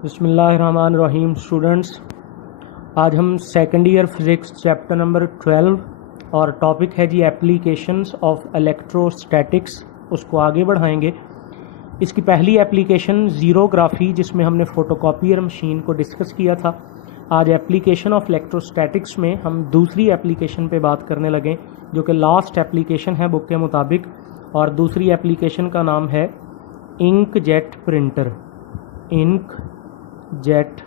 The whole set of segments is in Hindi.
बिस्मिल्लाहिर्रहमानिर्रहीम स्टूडेंट्स, आज हम second year physics chapter number 12 और टॉपिक है जी एप्लीकेशंस ऑफ इलेक्ट्रोस्टैटिक्स, उसको आगे बढ़ाएंगे। इसकी पहली एप्लीकेशन ज़ीरोग्राफी, जिसमें हमने फ़ोटोकॉपियर मशीन को डिस्कस किया था। आज एप्लीकेशन ऑफ इलेक्ट्रोस्टैटिक्स में हम दूसरी एप्लीकेशन पे बात करने लगे, जो कि लास्ट एप्लीकेशन है बुक के मुताबिक, और दूसरी एप्लीकेशन का नाम है inkjet printer. Inkjet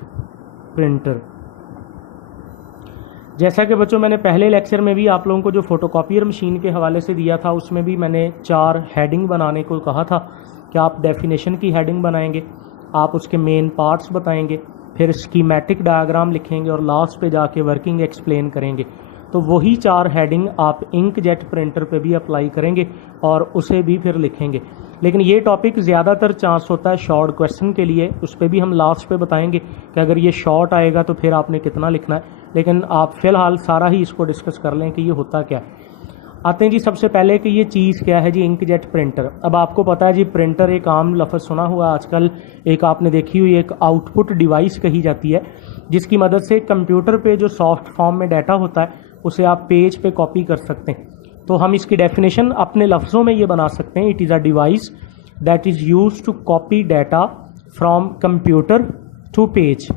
printer. जैसा कि बच्चों मैंने पहले लेक्चर में भी आप लोगों को जो फोटोकॉपियर मशीन के हवाले से दिया था, उसमें भी मैंने 4 हेडिंग बनाने को कहा था कि आप डेफिनेशन की हेडिंग बनाएंगे, आप उसके मेन पार्ट्स बताएंगे, फिर स्कीमेटिक डायग्राम लिखेंगे और लास्ट पे जाके वर्किंग एक्सप्लेन करेंगे। तो वही 4 हेडिंग आप इंक जेट प्रिंटर पे भी अप्लाई करेंगे और उसे भी फिर लिखेंगे। लेकिन ये टॉपिक ज़्यादातर चांस होता है शॉर्ट क्वेश्चन के लिए, उस पर भी हम लास्ट पे बताएंगे कि अगर ये शॉर्ट आएगा तो फिर आपने कितना लिखना है। लेकिन आप फ़िलहाल सारा ही इसको डिस्कस कर लें कि ये होता क्या है। आते हैं जी सबसे पहले कि ये चीज़ क्या है जी इंक जेट प्रिंटर। अब आपको पता है जी प्रिंटर एक आम लफ्ज़ सुना हुआ आजकल, एक आपने देखी हुई एक आउटपुट डिवाइस कही जाती है, जिसकी मदद से कंप्यूटर पे जो सॉफ्ट फॉर्म में डाटा होता है उसे आप पेज पे कॉपी कर सकते हैं। तो हम इसकी डेफिनेशन अपने लफ्ज़ों में ये बना सकते हैं, it is a device that is used to copy data from computer to page,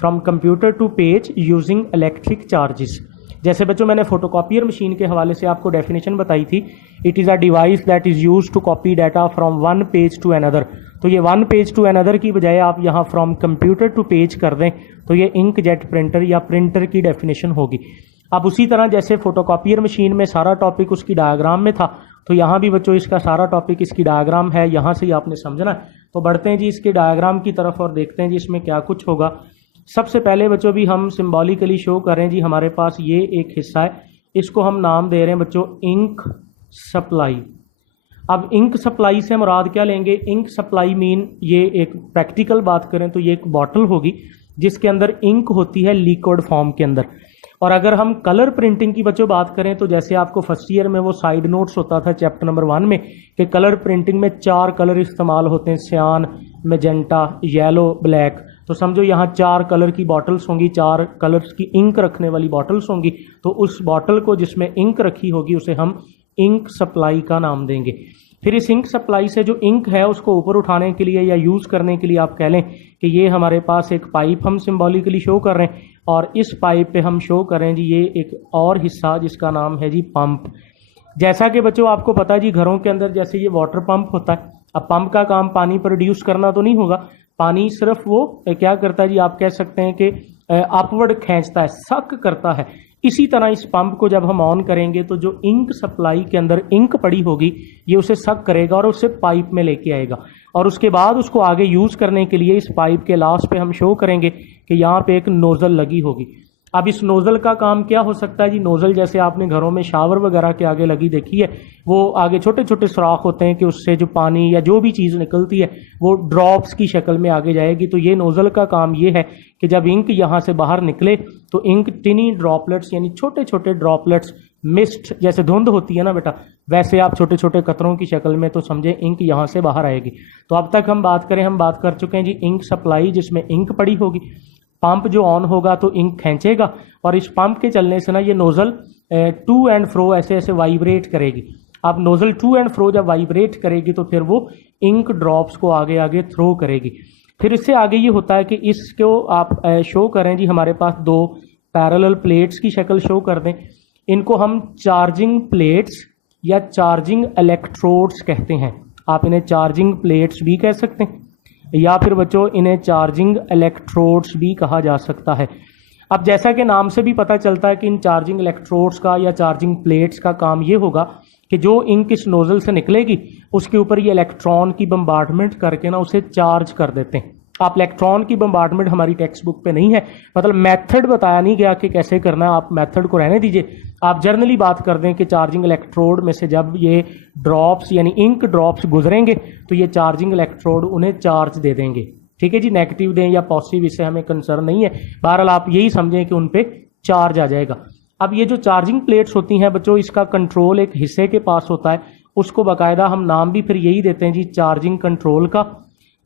from computer to page using electric charges. जैसे बच्चों मैंने फोटोकॉपियर मशीन के हवाले से आपको डेफिनेशन बताई थी, it is a device that is used to copy data from one page to another. तो ये वन पेज टू अनदर की बजाय आप यहाँ फ्रॉम कंप्यूटर टू पेज कर दें तो ये इंक जेट प्रिंटर या प्रिंटर की डेफिनेशन होगी। अब उसी तरह जैसे फोटोकॉपियर मशीन में सारा टॉपिक उसकी डायग्राम में था, तो यहाँ भी बच्चों इसका सारा टॉपिक इसकी डायग्राम है, यहाँ से ही आपने समझना है। तो बढ़ते हैं जी इसके डायग्राम की तरफ और देखते हैं जी इसमें क्या कुछ होगा। सबसे पहले बच्चों भी हम सिंबॉलिकली शो कर रहे हैं जी, हमारे पास ये एक हिस्सा है, इसको हम नाम दे रहे हैं बच्चों इंक सप्लाई। अब इंक सप्लाई से मुराद क्या लेंगे? इंक सप्लाई मीन ये एक प्रैक्टिकल बात करें तो ये एक बॉटल होगी जिसके अंदर इंक होती है लिक्विड फॉर्म के अंदर। और अगर हम कलर प्रिंटिंग की बच्चों बात करें तो जैसे आपको फर्स्ट ईयर में वो साइड नोट्स होता था चैप्टर नंबर 1 में कि कलर प्रिंटिंग में 4 कलर इस्तेमाल होते हैं, सियान, मैजेंटा, येलो, ब्लैक। तो समझो यहाँ 4 कलर की बॉटल्स होंगी, 4 कलर्स की इंक रखने वाली बॉटल्स होंगी। तो उस बॉटल को जिसमें इंक रखी होगी उसे हम इंक सप्लाई का नाम देंगे। फिर इस इंक सप्लाई से जो इंक है उसको ऊपर उठाने के लिए या यूज़ करने के लिए आप कह लें कि ये हमारे पास एक पाइप हम सिंबॉलिकली शो कर रहे हैं, और इस पाइप पे हम शो करें जी ये एक और हिस्सा जिसका नाम है जी पंप। जैसा कि बच्चों आपको पता है जी घरों के अंदर जैसे ये वाटर पंप होता है, अब पंप का काम पानी प्रोड्यूस करना तो नहीं होगा, पानी सिर्फ वो क्या करता है जी, आप कह सकते हैं कि अपवर्ड खींचता है, सक करता है। इसी तरह इस पंप को जब हम ऑन करेंगे तो जो इंक सप्लाई के अंदर इंक पड़ी होगी ये उसे सक करेगा और उसे पाइप में लेके आएगा, और उसके बाद उसको आगे यूज़ करने के लिए इस पाइप के लास्ट पे हम शो करेंगे कि यहाँ पे एक नोज़ल लगी होगी। अब इस नोज़ल का काम क्या हो सकता है जी? नोज़ल जैसे आपने घरों में शावर वगैरह के आगे लगी देखी है, वो आगे छोटे छोटे सुराख होते हैं कि उससे जो पानी या जो भी चीज़ निकलती है वो ड्रॉप्स की शक्ल में आगे जाएगी। तो ये नोज़ल का काम ये है कि जब इंक यहाँ से बाहर निकले तो इंक टिनी ड्रॉपलेट्स यानी छोटे छोटे ड्रॉपलेट्स, मिस्ट जैसे धुंध होती है ना बेटा, वैसे आप छोटे छोटे कतरों की शक्ल में, तो समझे इंक यहाँ से बाहर आएगी। तो अब तक हम बात कर चुके हैं जी इंक सप्लाई जिसमें इंक पड़ी होगी। पंप जो ऑन होगा तो इंक खींचेगा, और इस पंप के चलने से ना ये नोज़ल टू एंड फ्रो ऐसे ऐसे वाइब्रेट करेगी। अब नोज़ल टू एंड फ्रो जब वाइब्रेट करेगी तो फिर वो इंक ड्रॉप्स को आगे आगे थ्रो करेगी। फिर इससे आगे ये होता है कि इसको आप शो करें जी, हमारे पास 2 पैरेलल प्लेट्स की शक्ल शो कर दें। इनको हम चार्जिंग प्लेट्स या चार्जिंग इलेक्ट्रोड्स कहते हैं। आप इन्हें चार्जिंग प्लेट्स भी कह सकते हैं या फिर बच्चों इन्हें चार्जिंग इलेक्ट्रोड्स भी कहा जा सकता है। अब जैसा कि नाम से भी पता चलता है कि इन चार्जिंग इलेक्ट्रोड्स का या चार्जिंग प्लेट्स का काम ये होगा कि जो इंक इस नोज़ल से निकलेगी उसके ऊपर ये इलेक्ट्रॉन की बम्बार्डमेंट करके ना उसे चार्ज कर देते हैं। आप इलेक्ट्रॉन की बम्बार्डमेंट हमारी टेक्स्ट बुक पे नहीं है, मतलब मेथड बताया नहीं गया कि कैसे करना है, आप मेथड को रहने दीजिए। आप जर्नली बात कर दें कि चार्जिंग इलेक्ट्रोड में से जब ये ड्रॉप्स यानी इंक ड्रॉप्स गुजरेंगे तो ये चार्जिंग इलेक्ट्रोड उन्हें चार्ज दे देंगे। ठीक है जी, नेगेटिव दें या पॉजिटिव इससे हमें कंसर्न नहीं है, बहरहाल आप यही समझें कि उन पे चार्ज आ जाएगा। अब ये जो चार्जिंग प्लेट्स होती हैं बच्चों, इसका कंट्रोल एक हिस्से के पास होता है, उसको बाकायदा हम नाम भी फिर यही देते हैं जी चार्जिंग कंट्रोल का।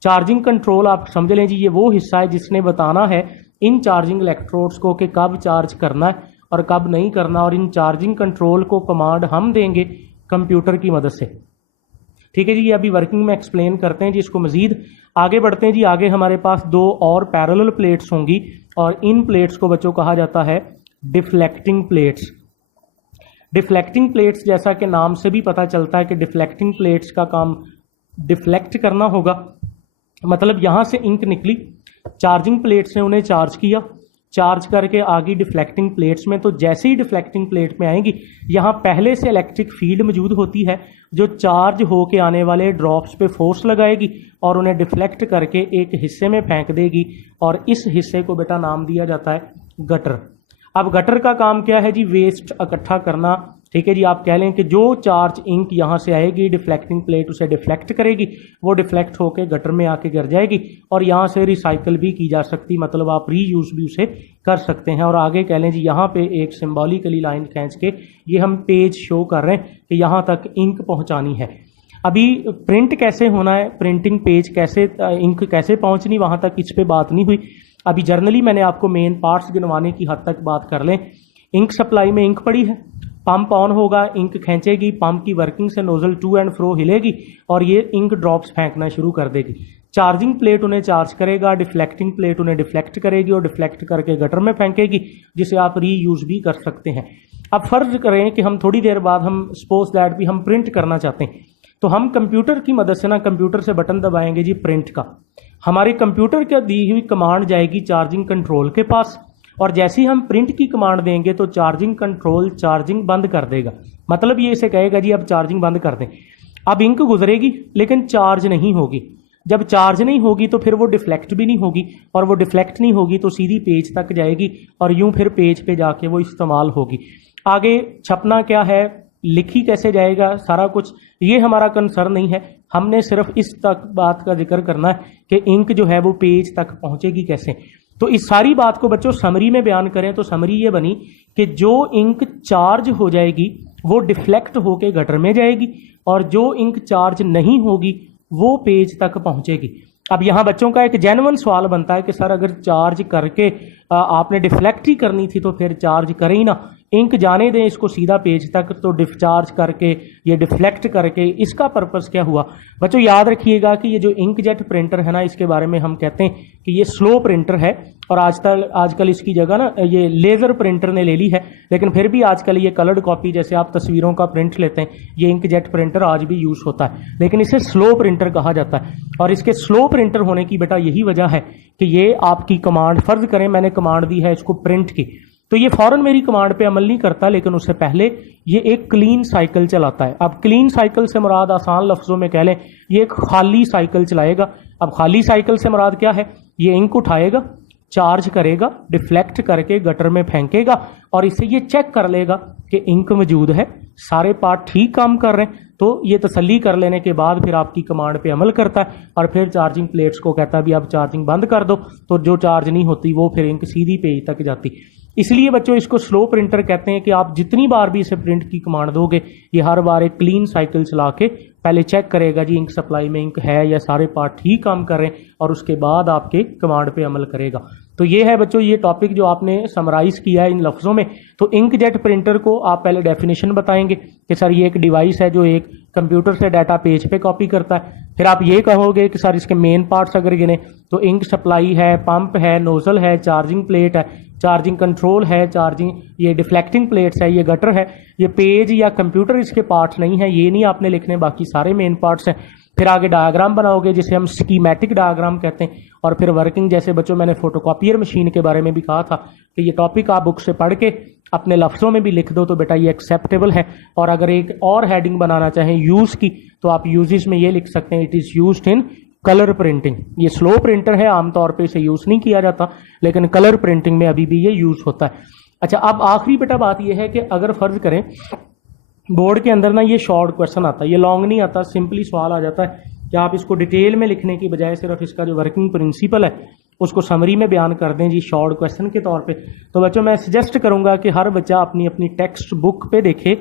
चार्जिंग कंट्रोल आप समझ लें जी, ये वो हिस्सा है जिसने बताना है इन चार्जिंग इलेक्ट्रोड्स को कि कब चार्ज करना है और कब नहीं करना, और इन चार्जिंग कंट्रोल को कमांड हम देंगे कंप्यूटर की मदद से। ठीक है जी, ये अभी वर्किंग में एक्सप्लेन करते हैं जी इसको मजीद। आगे बढ़ते हैं जी। आगे हमारे पास 2 और पैरेलल प्लेट्स होंगी और इन प्लेट्स को बच्चों कहा जाता है डिफ्लेक्टिंग प्लेट्स। डिफ्लेक्टिंग प्लेट्स जैसा कि नाम से भी पता चलता है कि डिफ्लेक्टिंग प्लेट्स का काम डिफ्लेक्ट करना होगा। मतलब यहां से इंक निकली, चार्जिंग प्लेट्स ने उन्हें चार्ज किया, चार्ज करके आगे डिफ्लेक्टिंग प्लेट्स में, तो जैसे ही डिफ्लेक्टिंग प्लेट में आएंगी यहाँ पहले से इलेक्ट्रिक फील्ड मौजूद होती है जो चार्ज होके आने वाले ड्रॉप्स पे फोर्स लगाएगी और उन्हें डिफ्लेक्ट करके एक हिस्से में फेंक देगी, और इस हिस्से को बेटा नाम दिया जाता है गटर। अब गटर का काम क्या है जी? वेस्ट इकट्ठा करना। ठीक है जी, आप कह लें कि जो चार्ज इंक यहाँ से आएगी, डिफ्लेक्टिंग प्लेट उसे डिफ्लेक्ट करेगी, वो डिफ्लेक्ट होकर गटर में आके गिर जाएगी और यहाँ से रिसाइकल भी की जा सकती, मतलब आप रीयूज भी उसे कर सकते हैं। और आगे कह लें जी, यहाँ पे एक सिंबॉलिकली लाइन खींच के ये हम पेज शो कर रहे हैं कि यहाँ तक इंक पहुँचानी है। अभी प्रिंट कैसे होना है, प्रिंटिंग पेज कैसे, इंक कैसे पहुँचनी, वहाँ तक इस पर बात नहीं हुई। अभी जर्नली मैंने आपको मेन पार्ट्स गिनवाने की हद तक बात कर लें। इंक सप्लाई में इंक पड़ी है, पंप ऑन होगा, इंक खींचेगी, पंप की वर्किंग से नोजल टू एंड फ्रो हिलेगी और ये इंक ड्रॉप्स फेंकना शुरू कर देगी। चार्जिंग प्लेट उन्हें चार्ज करेगा, डिफ्लेक्टिंग प्लेट उन्हें डिफ्लेक्ट करेगी और डिफ्लेक्ट करके गटर में फेंकेगी, जिसे आप रीयूज भी कर सकते हैं। अब फर्ज करें कि हम थोड़ी देर बाद हम सपोज दैट भी हम प्रिंट करना चाहते हैं, तो हम कंप्यूटर की मदद से ना कंप्यूटर से बटन दबाएंगे जी प्रिंट का। हमारे कंप्यूटर के दी हुई कमांड जाएगी चार्जिंग कंट्रोल के पास, और जैसे ही हम प्रिंट की कमांड देंगे तो चार्जिंग कंट्रोल चार्जिंग बंद कर देगा। मतलब ये इसे कहेगा जी अब चार्जिंग बंद कर दें। अब इंक गुजरेगी लेकिन चार्ज नहीं होगी। जब चार्ज नहीं होगी तो फिर वो डिफ्लेक्ट भी नहीं होगी, और वो डिफ्लेक्ट नहीं होगी तो सीधी पेज तक जाएगी और यूं फिर पेज पे जाके वो इस्तेमाल होगी। आगे छपना क्या है, लिखी कैसे जाएगा, सारा कुछ ये हमारा कंसर्न नहीं है। हमने सिर्फ इस तक बात का जिक्र करना है कि इंक जो है वो पेज तक पहुंचेगी कैसे। तो इस सारी बात को बच्चों समरी में बयान करें तो समरी ये बनी कि जो इंक चार्ज हो जाएगी वो डिफ्लेक्ट होके गटर में जाएगी, और जो इंक चार्ज नहीं होगी वो पेज तक पहुंचेगी। अब यहाँ बच्चों का एक जेन्युइन सवाल बनता है कि सर अगर चार्ज करके आपने डिफ्लेक्ट ही करनी थी तो फिर चार्ज करें ही ना, इंक जाने दें इसको सीधा पेज तक, तो डिस्चार्ज करके ये डिफ्लेक्ट करके इसका पर्पस क्या हुआ। बच्चों याद रखिएगा कि ये जो इंकजेट प्रिंटर है ना, इसके बारे में हम कहते हैं कि ये स्लो प्रिंटर है, और आजकल इसकी जगह ना ये लेज़र प्रिंटर ने ले ली है। लेकिन फिर भी आजकल ये कलर्ड कॉपी, जैसे आप तस्वीरों का प्रिंट लेते हैं, ये इंकजेट प्रिंटर आज भी यूज़ होता है, लेकिन इसे स्लो प्रिंटर कहा जाता है। और इसके स्लो प्रिंटर होने की बेटा यही वजह है कि ये आपकी कमांड, फर्ज करें मैंने कमांड दी है इसको प्रिंट की, तो ये फौरन मेरी कमांड पे अमल नहीं करता, लेकिन उससे पहले ये एक क्लीन साइकिल चलाता है। अब क्लीन साइकिल से मुराद आसान लफ्जों में कह लें, ये एक खाली साइकिल चलाएगा। अब खाली साइकिल से मुराद क्या है, ये इंक उठाएगा, चार्ज करेगा, डिफ्लेक्ट करके गटर में फेंकेगा, और इससे ये चेक कर लेगा कि इंक मौजूद है, सारे पार्ट ठीक काम कर रहे हैं। तो ये तसल्ली कर लेने के बाद फिर आपकी कमांड पे अमल करता है, और फिर चार्जिंग प्लेट्स को कहता है भी अब चार्जिंग बंद कर दो, तो जो चार्ज नहीं होती वो फिर इंक सीधी पेज तक जाती। इसलिए बच्चों इसको स्लो प्रिंटर कहते हैं कि आप जितनी बार भी इसे प्रिंट की कमांड दोगे, ये हर बार एक क्लीन साइकिल चला के पहले चेक करेगा जी इंक सप्लाई में इंक है या सारे पार्ट ठीक काम कर रहे हैं, और उसके बाद आपके कमांड पे अमल करेगा। तो ये है बच्चों ये टॉपिक जो आपने समराइज किया है इन लफ्जों में। तो इंकजेट प्रिंटर को आप पहले डेफिनेशन बताएंगे कि सर ये एक डिवाइस है जो एक कंप्यूटर से डाटा पेज पे कॉपी करता है। फिर आप ये कहोगे कि सर इसके मेन पार्ट्स अगर गिने तो इंक सप्लाई है, पंप है, नोजल है, चार्जिंग प्लेट है, चार्जिंग कंट्रोल है, चार्जिंग ये डिफ्लेक्टिंग प्लेट्स है, ये गटर है, ये पेज या कंप्यूटर इसके पार्ट्स नहीं है, ये नहीं आपने लिखने, बाकी सारे मेन पार्ट्स हैं। फिर आगे डायग्राम बनाओगे जिसे हम स्कीमेटिक डायग्राम कहते हैं, और फिर वर्किंग, जैसे बच्चों मैंने फोटोकॉपियर मशीन के बारे में भी कहा था कि ये टॉपिक आप बुक से पढ़ के अपने लफ्ज़ों में भी लिख दो तो बेटा ये एक्सेप्टेबल है। और अगर एक और हेडिंग बनाना चाहें यूज़ की, तो आप यूजेस में ये लिख सकते हैं, it is used in colour printing. ये स्लो प्रिंटर है, आमतौर पे इसे यूज़ नहीं किया जाता, लेकिन कलर प्रिंटिंग में अभी भी ये यूज़ होता है। अच्छा, अब आखिरी बेटा बात यह है कि अगर फ़र्ज करें बोर्ड के अंदर ना ये शॉर्ट क्वेश्चन आता है, ये लॉन्ग नहीं आता, सिंपली सवाल आ जाता है कि आप इसको डिटेल में लिखने की बजाय सिर्फ इसका जो वर्किंग प्रिंसिपल है उसको समरी में बयान कर दें जी शॉर्ट क्वेश्चन के तौर पे। तो बच्चों मैं सजेस्ट करूंगा कि हर बच्चा अपनी अपनी टेक्स्ट बुक पे देखे,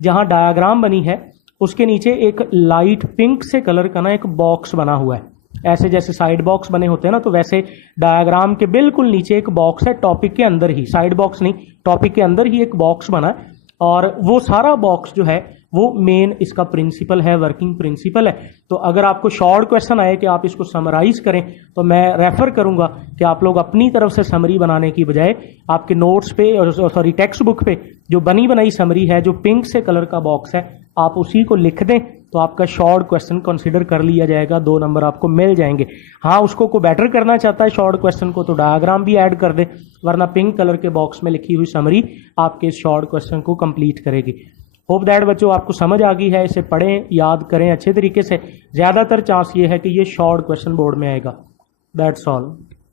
जहां डायग्राम बनी है उसके नीचे एक लाइट पिंक से कलर का ना एक बॉक्स बना हुआ है, ऐसे जैसे साइड बॉक्स बने होते हैं ना, तो वैसे डायग्राम के बिल्कुल नीचे एक बॉक्स है, टॉपिक के अंदर ही, साइड बॉक्स नहीं, टॉपिक के अंदर ही एक बॉक्स बना है, और वो सारा बॉक्स जो है वो मेन इसका प्रिंसिपल है, वर्किंग प्रिंसिपल है। तो अगर आपको शॉर्ट क्वेश्चन आए कि आप इसको समराइज करें, तो मैं रेफर करूंगा कि आप लोग अपनी तरफ से समरी बनाने की बजाय आपके नोट्स पे, सॉरी टेक्स्ट बुक पे जो बनी बनाई समरी है, जो पिंक से कलर का बॉक्स है, आप उसी को लिख दें, तो आपका शॉर्ट क्वेश्चन कंसिडर कर लिया जाएगा, 2 नंबर आपको मिल जाएंगे। हाँ, उसको को बेटर करना चाहता है शॉर्ट क्वेश्चन को, तो डायग्राम भी ऐड कर दे, वरना पिंक कलर के बॉक्स में लिखी हुई समरी आपके शॉर्ट क्वेश्चन को कंप्लीट करेगी। होप दैट बच्चों आपको समझ आ गई है, इसे पढ़ें, याद करें अच्छे तरीके से, ज़्यादातर चांस ये है कि ये शॉर्ट क्वेश्चन बोर्ड में आएगा। That's all.